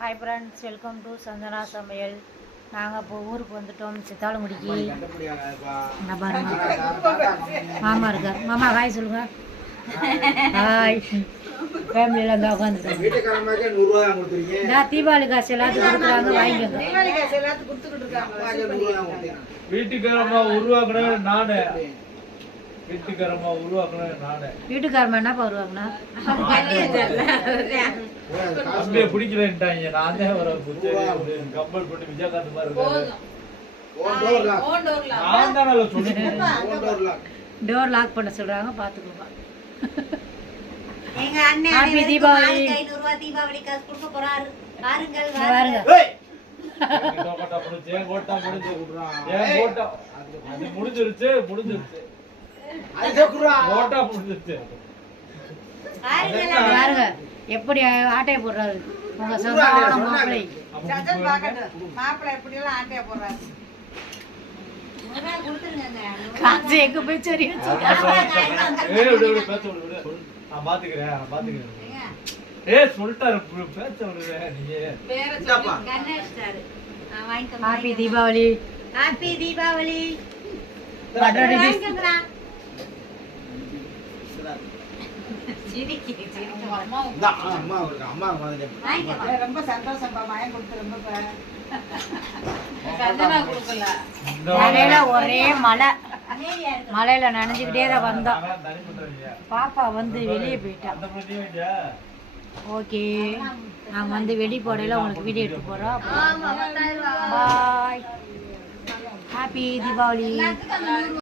Hi friends, welcome to Sanjana சமையல். நாங்கள் இப்போ ஊருக்கு வந்துட்டோம், சித்தாலங்குடிக்கு. என்ன பாருங்க, மாமா இருக்கார். மாமா ஹாய் சொல்லுங்க. ஹாய், ஃபேமிலியில் இருந்தால் உட்காந்துருக்காங்க. தீபாவளி காசு எல்லாத்துக்கும் கொடுக்குறாங்க, வாங்கிக்கோங்க. வீட்டுக்காரமா உருவாக்குற நானு. வீட்டுக்காரமா உருவாக்குற நானு. வீட்டுக்காரமா என்னப்பா உருவாக்குனா? தம்பியை பிடிக்கலன்ட்டாங்க. நான் தான் ஒரு கம்பல் பண்ணி விஜயகாந்த் மாதிரி டோர் லாக் பண்ண சொல்றாங்க, பாத்துக்கோங்க. எங்க அண்ணன் ஹாப்பி தீபாவளி. 500 தீபாவளி காசு கொடுக்க போறாரு. பாருங்கள் பாருங்க. முடிஞ்சிருச்சு. பாருங்க எப்படி ஆட்டைய போடுறாரு உங்க சொந்தமான மாப்பிள்ளை. காசு எங்க போய் சரி ஹாப்பி தீபாவளி. ஹாப்பி தீபாவளி. ரொம்ப சந்தோஷம். ஒரே மழை, மழையில நனைஞ்சுக்கிட்டே தான் வந்தோம். பாப்பா வந்து வெளியே போயிட்டா. ஓகே, நாங்கள் வந்து வெளியே போடையில உங்களுக்கு வீடியோ எடுத்து போறோம். பாய். ஹாப்பி தீபாவளி.